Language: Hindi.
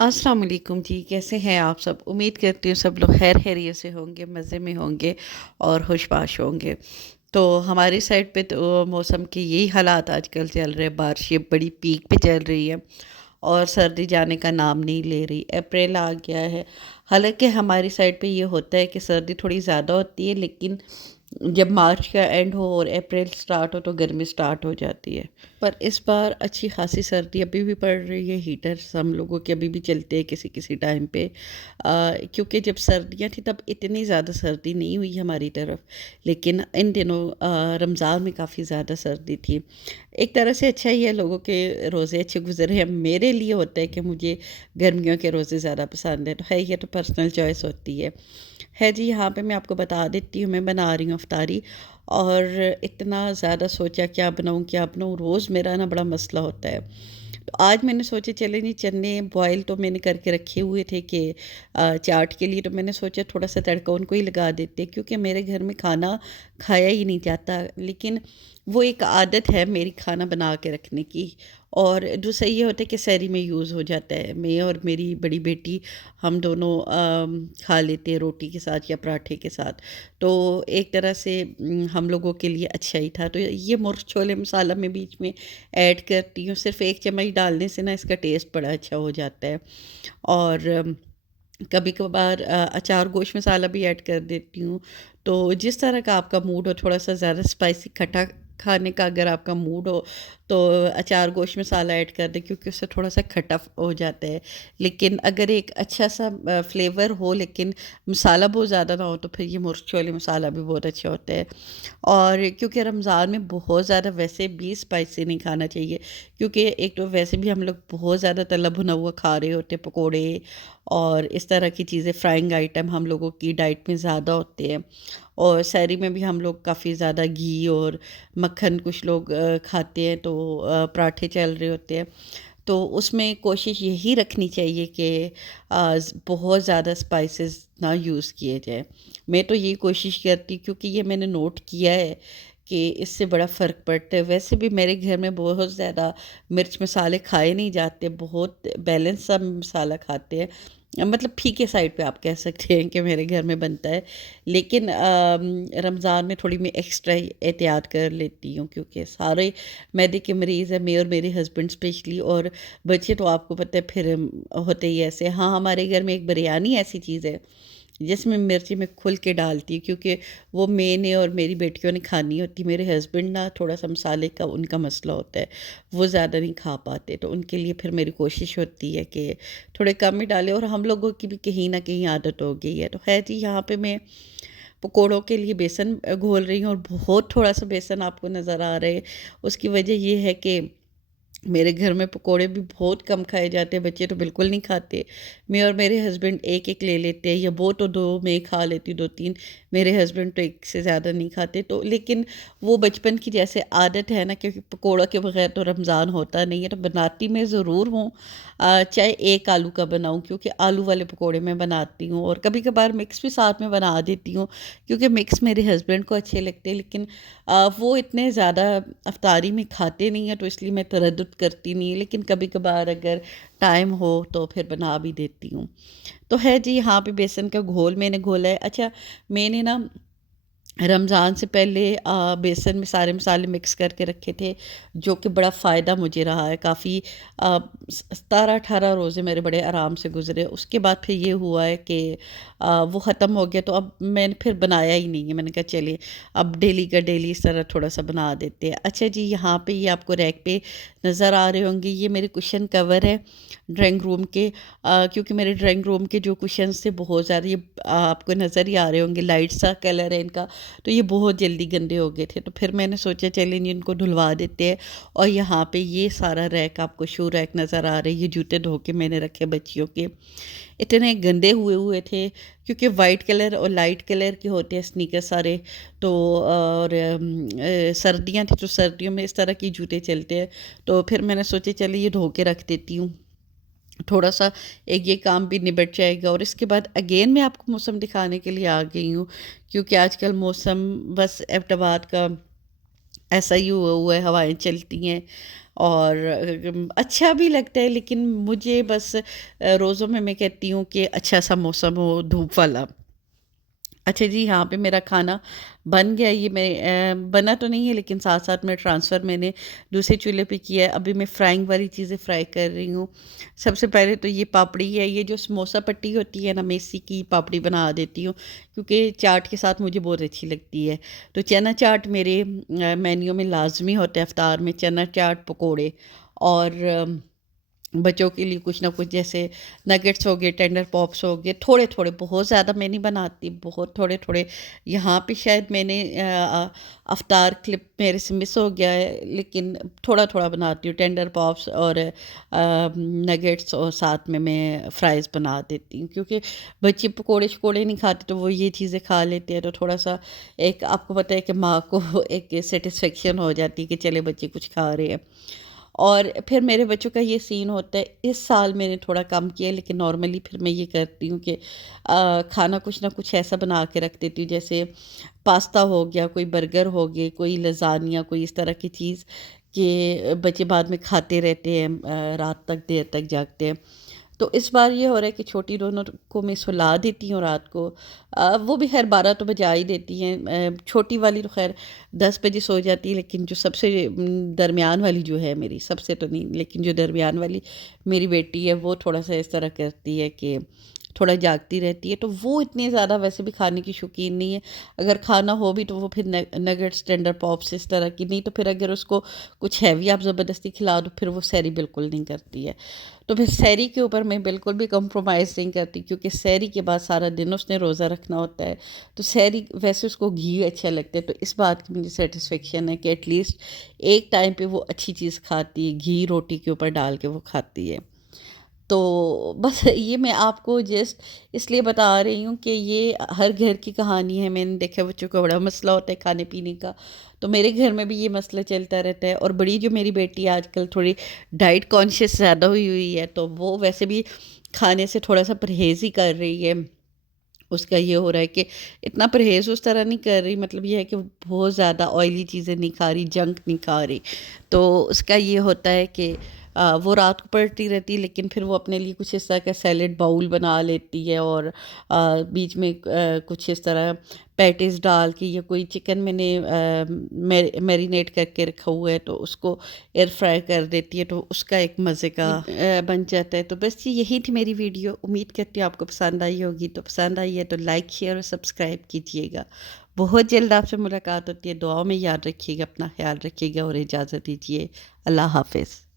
अस्सलाम वालेकुम जी, कैसे हैं आप सब? उम्मीद करती हूँ सब लोग खैर खैरियत से होंगे, मज़े में होंगे और खुशबाश होंगे। तो हमारी साइड पे तो मौसम के यही हालात आजकल चल रहे हैं, बारिशें बड़ी पीक पे चल रही है और सर्दी जाने का नाम नहीं ले रही। अप्रैल आ गया है, हालाँकि हमारी साइड पे ये होता है कि सर्दी थोड़ी ज़्यादा होती है, लेकिन जब मार्च का एंड हो और अप्रैल स्टार्ट हो तो गर्मी स्टार्ट हो जाती है। पर इस बार अच्छी खासी सर्दी अभी भी पड़ रही है। हीटर्स हम लोगों के अभी भी चलते हैं किसी किसी टाइम पे, क्योंकि जब सर्दियाँ थी तब इतनी ज़्यादा सर्दी नहीं हुई हमारी तरफ, लेकिन इन दिनों रमज़ान में काफ़ी ज़्यादा सर्दी थी। एक तरह से अच्छा ही है, लोगों के रोज़े अच्छे गुजरे हैं। मेरे लिए होता है कि मुझे गर्मियों के रोज़े ज़्यादा पसंद है, तो है ये तो पर्सनल चॉइस होती है जी। यहाँ पे मैं आपको बता देती हूँ, मैं बना रही हूँ अफ्तारी और इतना ज़्यादा सोचा क्या बनाऊँ, रोज़ मेरा ना बड़ा मसला होता है। तो आज मैंने सोचा चले नहीं, चने बॉयल तो मैंने करके रखे हुए थे कि चाट के लिए, तो मैंने सोचा थोड़ा सा तड़का उनको ही लगा देते, क्योंकि मेरे घर में खाना खाया ही नहीं जाता। लेकिन वो एक आदत है मेरी खाना बना के रखने की। और दूसरा ये होता है कि सहरी में यूज़ हो जाता है। मैं और मेरी बड़ी बेटी हम दोनों खा लेते हैं रोटी के साथ या पराठे के साथ। तो एक तरह से हम लोगों के लिए अच्छा ही था। तो ये मिर्च छोले मसाला मैं बीच में ऐड करती हूँ, सिर्फ़ 1 चम्मच डालने से ना इसका टेस्ट बड़ा अच्छा हो जाता है। और कभी-कभार अचार गोश्त मसाला भी ऐड कर देती हूँ। तो जिस तरह का आपका मूड हो, थोड़ा-सा ज़्यादा स्पाइसी खट्टा खाने का अगर आपका मूड हो, तो अचार गोश्त मसाला ऐड कर दें, क्योंकि उससे थोड़ा-सा खट्टा हो जाता है। लेकिन अगर एक अच्छा-सा फ्लेवर हो, लेकिन मसाला बहुत ज़्यादा ना हो, तो फिर ये मिर्च छोले मसाला भी बहुत अच्छा होता है। और क्योंकि रमज़ान में बहुत ज़्यादा वैसे भी स्पाइसी नहीं खाना चाहिए, क्योंकि एक तो वैसे भी हम लोग बहुत ज़्यादा तला भुना हुआ खा रहे होते हैं, पकोड़े और इस तरह की चीज़ें, फ्राइंग आइटम हम लोगों की डाइट में ज़्यादा होते हैं। और सहरी में भी हम लोग काफ़ी ज़्यादा घी और मक्खन कुछ लोग खाते हैं, तो पराठे चल रहे होते हैं। तो उसमें कोशिश यही रखनी चाहिए कि बहुत ज़्यादा स्पाइसेस ना यूज़ किए जाएँ। मैं तो यही कोशिश करती, क्योंकि ये मैंने नोट किया है कि इससे बड़ा फ़र्क पड़ता है। वैसे भी मेरे घर में बहुत ज़्यादा मिर्च मसाले खाए नहीं जाते, बहुत बैलेंस सा मसाला खाते हैं। मतलब फीके साइड पे आप कह सकते हैं कि मेरे घर में बनता है। लेकिन रमज़ान में थोड़ी मैं एक्स्ट्रा ही एहतियात कर लेती हूँ, क्योंकि सारे मैदे के मरीज़ हैं, मैं और मेरे हस्बैंड स्पेशली, और बच्चे तो आपको पता है फिर होते ही ऐसे। हाँ, हमारे घर में एक बिरयानी ऐसी चीज़ है जिसमें मिर्ची मैं खुल के डालती हूँ, क्योंकि वो मैंने और मेरी बेटियों ने खानी होती। मेरे हस्बैंड ना थोड़ा-सा मसाले का उनका मसला होता है, वो ज़्यादा नहीं खा पाते, तो उनके लिए फिर मेरी कोशिश होती है कि थोड़े कम ही डालें। और हम लोगों की भी कहीं न कहीं आदत हो गई है। तो ख़ैर जी, यहाँ पे मैं पकोड़ों के लिए बेसन घोल रही हूँ, और बहुत थोड़ा-सा बेसन आपको नज़र आ रहा है। उसकी वजह ये है कि मेरे घर में पकोड़े भी बहुत कम खाए जाते हैं, बच्चे तो बिल्कुल नहीं खाते। मैं और मेरे हस्बैंड एक-एक ले लेते हैं, या वो तो 2, मैं खा लेती हूँ 2-3, मेरे हस्बैंड तो 1 से ज़्यादा नहीं खाते। तो लेकिन वो बचपन की जैसे आदत है ना, क्योंकि पकोड़ा के बगैर तो रमज़ान होता नहीं है, तो बनाती मैं ज़रूर हूँ। चाहे 1 आलू का बनाऊँ, क्योंकि आलू वाले पकोड़े मैं बनाती हूँ, और कभी-कभार मिक्स भी साथ में बना देती हूँ, क्योंकि मिक्स मेरे हस्बैंड को अच्छे लगते हैं। लेकिन वो इतने ज़्यादा अफ्तारी में खाते नहीं हैं, तो इसलिए मैं तरद्दुद करती नहीं। लेकिन कभी-कभार अगर टाइम हो तो फिर बना भी देती हूँ। तो है जी, यहाँ पे बेसन का घोल मैंने घोला है। अच्छा, मैंने ना रमज़ान से पहले बेसन में सारे मसाले मिक्स करके रखे थे, जो कि बड़ा फ़ायदा मुझे रहा है काफ़ी। 17-18 रोज़े मेरे बड़े आराम से गुज़रे। उसके बाद फिर ये हुआ है कि वो ख़त्म हो गया, तो अब मैंने फिर बनाया ही नहीं है। मैंने कहा चलिए, अब डेली का डेली इस तरह थोड़ा-सा बना देते हैं। अच्छा जी, यहाँ पे ये आपको रैक पे नज़र आ रहे होंगे, ये मेरे कुशन कवर है ड्राइंग रूम के। क्योंकि मेरे ड्राइंग रूम के जो कुशन्स थे बहुत ज़्यादा, ये आपको नज़र ही आ रहे होंगे, लाइट सा कलर है इनका, तो ये बहुत जल्दी गंदे हो गए थे। तो फिर मैंने सोचा चलें जी, इनको धुलवा देते हैं। और यहाँ पे ये सारा रैक, आपको शू रैक नज़र आ रही है, जूते धो के मैंने रखे बच्चियों के। इतने गंदे हुए हुए थे, क्योंकि वाइट कलर और लाइट कलर के होते हैं स्नीकर सारे। तो और सर्दियाँ थी, तो सर्दियों में इस तरह के जूते चलते हैं। तो फिर मैंने सोचा चलिए ये धो के रख देती हूँ, थोड़ा-सा एक ये काम भी निबट जाएगा। और इसके बाद अगेन मैं आपको मौसम दिखाने के लिए आ गई हूँ, क्योंकि आजकल मौसम बस एबटाबाद का ऐसा ही हुआ हुआ है, हवाएं चलती हैं और अच्छा भी लगता है, लेकिन मुझे बस रोज़ों में मैं कहती हूँ कि अच्छा सा मौसम हो, धूप वाला। अच्छा जी, यहाँ पे मेरा खाना बन गया। ये मैं बना तो नहीं है, लेकिन साथ साथ में ट्रांसफ़र मैंने दूसरे चूल्हे पे किया है। अभी मैं फ्राइंग वाली चीज़ें फ्राई कर रही हूँ। सबसे पहले तो ये पापड़ी है, ये जो समोसा पट्टी होती है ना, मैं इसी की पापड़ी बना देती हूँ, क्योंकि चाट के साथ मुझे बहुत अच्छी लगती है। तो चना चाट मेरे मेन्यू में लाज़मी होता है, इफ्तार में चना चाट, पकोड़े और बच्चों के लिए कुछ ना कुछ, जैसे नगेट्स हो गए, टेंडर पॉप्स हो गए, थोड़े थोड़े, बहुत ज़्यादा मैं नहीं बनाती, बहुत थोड़े थोड़े। यहाँ पे शायद मैंने अवतार क्लिप मेरे से मिस हो गया है, लेकिन थोड़ा थोड़ा बनाती हूँ, टेंडर पॉप्स और नगेट्स, और साथ में मैं फ्राइज़ बना देती हूँ, क्योंकि बच्चे पकोड़े शकोड़े नहीं खाते, तो वो ये चीज़ें खा लेते हैं, तो थोड़ा सा एक, आपको पता है कि माँ को एक सेटिस्फेक्शन हो जाती है कि चले बच्चे कुछ खा रहे हैं। और फिर मेरे बच्चों का ये सीन होता है, इस साल मैंने थोड़ा कम किया है, लेकिन नॉर्मली फिर मैं ये करती हूँ कि खाना कुछ ना कुछ ऐसा बना के रख देती हूँ, जैसे पास्ता हो गया, कोई बर्गर हो गए, कोई लज़ानिया, कोई इस तरह की चीज़ कि बच्चे बाद में खाते रहते हैं, रात तक देर तक जागते हैं। तो इस बार ये हो रहा है कि छोटी दोनों को मैं सुला देती हूँ रात को। वो भी खैर 12 तो बजा ही देती हैं। छोटी वाली तो खैर 10 बजे सो जाती है, लेकिन जो सबसे दरमियान वाली जो है मेरी, सबसे तो नहीं, लेकिन जो दरमियान वाली मेरी बेटी है, वो थोड़ा सा इस तरह करती है कि थोड़ा जागती रहती है। तो वो इतनी ज़्यादा वैसे भी खाने की शौकीन नहीं है। अगर खाना हो भी तो वो फिर नगेट्स, टेंडर पॉप्स इस तरह की, नहीं तो फिर अगर उसको कुछ हैवी आप ज़बरदस्ती खिला दो, फिर वो सैरी बिल्कुल नहीं करती है। तो फिर सैरी के ऊपर मैं बिल्कुल भी कंप्रोमाइज़ नहीं करती, क्योंकि सैरी के बाद सारा दिन उसने रोज़ा रखना होता है। तो सैरी वैसे उसको घी अच्छा लगता है, तो इस बात की मुझे सेटिस्फेक्शन है कि एटलीस्ट एक टाइम पे वो अच्छी चीज़ खाती है, घी रोटी के ऊपर डाल के वो खाती है। तो बस ये मैं आपको जस्ट इसलिए बता रही हूँ कि ये हर घर की कहानी है। मैंने देखा बच्चों का बड़ा मसला होता है खाने पीने का, तो मेरे घर में भी ये मसला चलता रहता है। और बड़ी जो मेरी बेटी आजकल थोड़ी डाइट कॉन्शियस ज़्यादा हुई हुई है, तो वो वैसे भी खाने से थोड़ा सा परहेज़ ही कर रही है। उसका ये हो रहा है कि इतना परहेज़ उस तरह नहीं कर रही, मतलब ये है कि बहुत ज़्यादा ऑयली चीज़ें नहीं खा रही, जंक नहीं खा रही। तो उसका ये होता है कि वो रात को पढ़ती रहती है, लेकिन फिर वो अपने लिए कुछ इस तरह का सैलेड बाउल बना लेती है, और बीच में कुछ इस तरह पैटीज़ डाल के, या कोई चिकन मैंने मैरिनेट करके रखा हुआ है, तो उसको एयर फ्राई कर देती है, तो उसका एक मज़े का बन जाता है। तो बस यही थी मेरी वीडियो। उम्मीद करती हूँ आपको पसंद आई होगी। तो पसंद आई है तो लाइक, शेयर और सब्सक्राइब कीजिएगा। बहुत जल्द आपसे मुलाकात होती है। दुआओं में याद रखिएगा, अपना ख्याल रखिएगा और इजाज़त दीजिए। अल्लाह हाफ़िज़।